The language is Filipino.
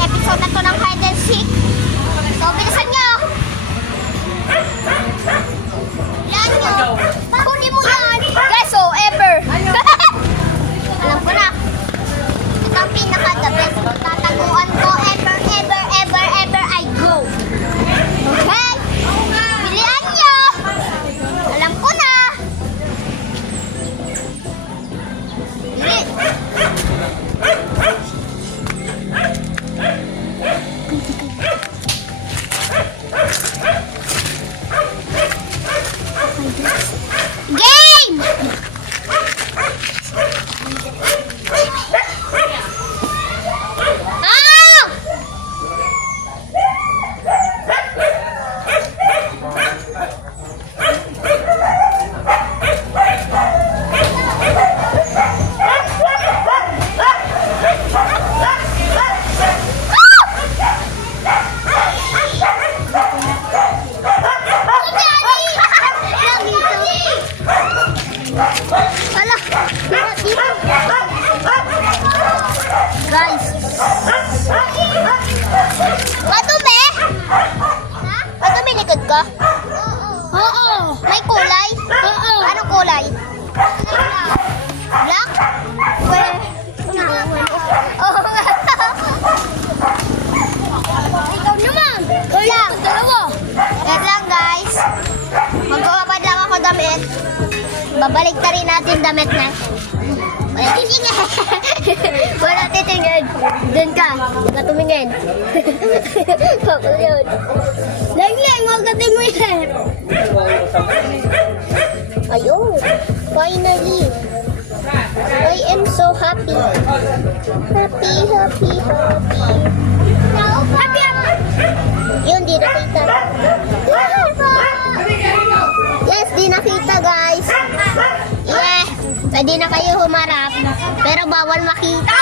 episode na to ng hide and seek. So, bilisan nyo. Yan nyo. Huli mo yan. Guys, so, ever. Alam ko na. Ito ang pinaka-the best. Tataguan ko ever, ever, ever, ever I go. Okay? Bilian nyo. Alam ko na. Bili. Game! Ah! Hala, dito. Guys. Madumi? Ha? Madumi likod ko? Oo. May kulay? Oo. Anong kulay? Black? Well, oo nga. Ikaw naman. Lang. Dalawa. Yan lang guys. Magkakapad lang ako damit. Babalik na rin natin damit natin. Wala titingin. Wala titingin. Doon ka. Wala tumingin. Ako yun. Lang, huwag ka tumingin. Ayun. Finally. I am so happy. Happy, happy, happy. Happy, happy. Yun, di nakita. Yes, di nakita guys. Yeah, pwede na kayo humarap. Pero bawal makita.